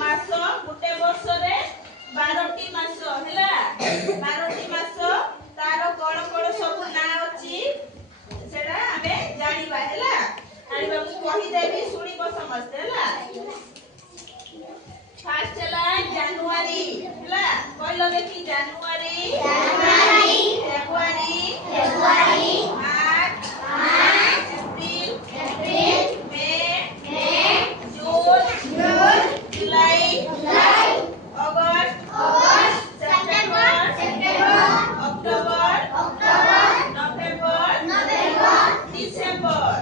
मास गोटे वर्ष रे 12टी मास हैला 12टी मास तार कोन कोन सब ना अछि सेडा हमें जानिबा हैला जानिबा मु कहि देबी सुनिबो समझते हैला फर्स्ट हैला जनवरी हैला कहलो देखि जनवरी फेब्रुआरी मार्च अप्रैल मई जून जुलाई अगस्त सेप्टेम्बर अक्टोबर नवेम्बर डिसेम्बर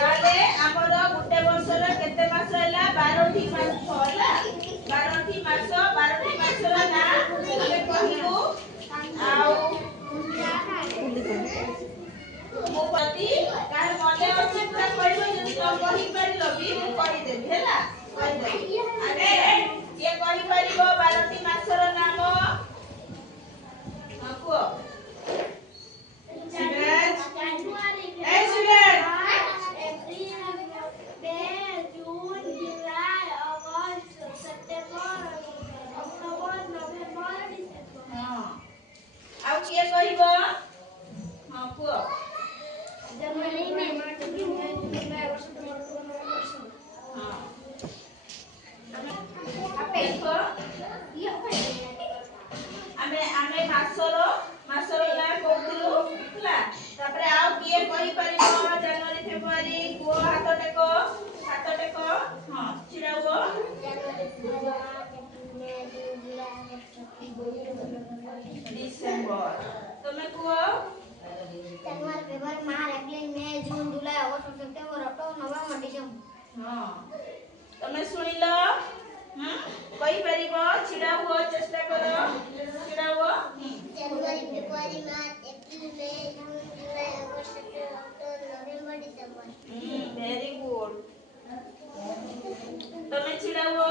ताले हमर गुटे वर्ष रे केते मास हैला 12टी मास होला 12टी मास रा ना हमें कहिबो आउ मो पति कार मने अछि पूरा कहबो जदि न कहि परिलो भी मु कहि देबी हैला कहि देबी अरे ये कहि परिबो 12टी मास रा नाम को सिराज ए सिराज आउ किए कहिबो हां को जनवरी में मार्च अप्रैल मई जून जुलाई अगस्त सितंबर अक्टूबर नवंबर हां आपे देखो आमे मासरो ना कहतिलु हला तापरे आउ किए कहि परिबो जनवरी फेब्रुआरी को हाथ टेको हां छिराओ डिसेंबर तमे को जनवरी फेब्रुआरी मार्च अप्रैल मई जून जुलाई अगस्त सेप्टेम्बर अक्टोबर नवंबर डिसेंबर हां तमे सुनिलो कहि परिबो छिराओ चेष्टा करो छिराओ जनवरी फेब्रुआरी मार्च अप्रैल मई जून जुलाई अगस्त सेप्टेम्बर अक्टोबर नवंबर डिसेंबर वेरी गुड तमे छिराओ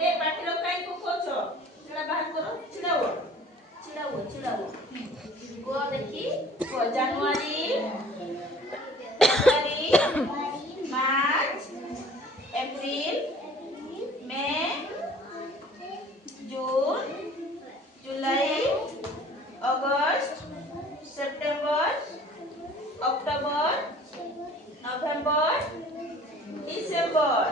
ए पाटिरो काई को खोचो सेडा बाहर करो छिराओ को देखी को जनवरी फेब्रुआरी मार्च अप्रैल मई जून जुलाई अगस्त सेप्टेम्बर अक्टोबर नवंबर डिसेंबर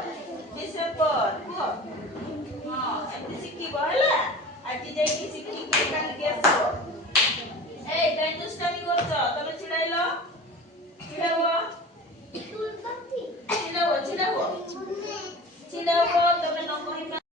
हां एति सिखी बहला आज जाई की सिखी के कान के आसो ए काई दुष्टामी करछ तमे छिड़ाइलो छिड़ाओ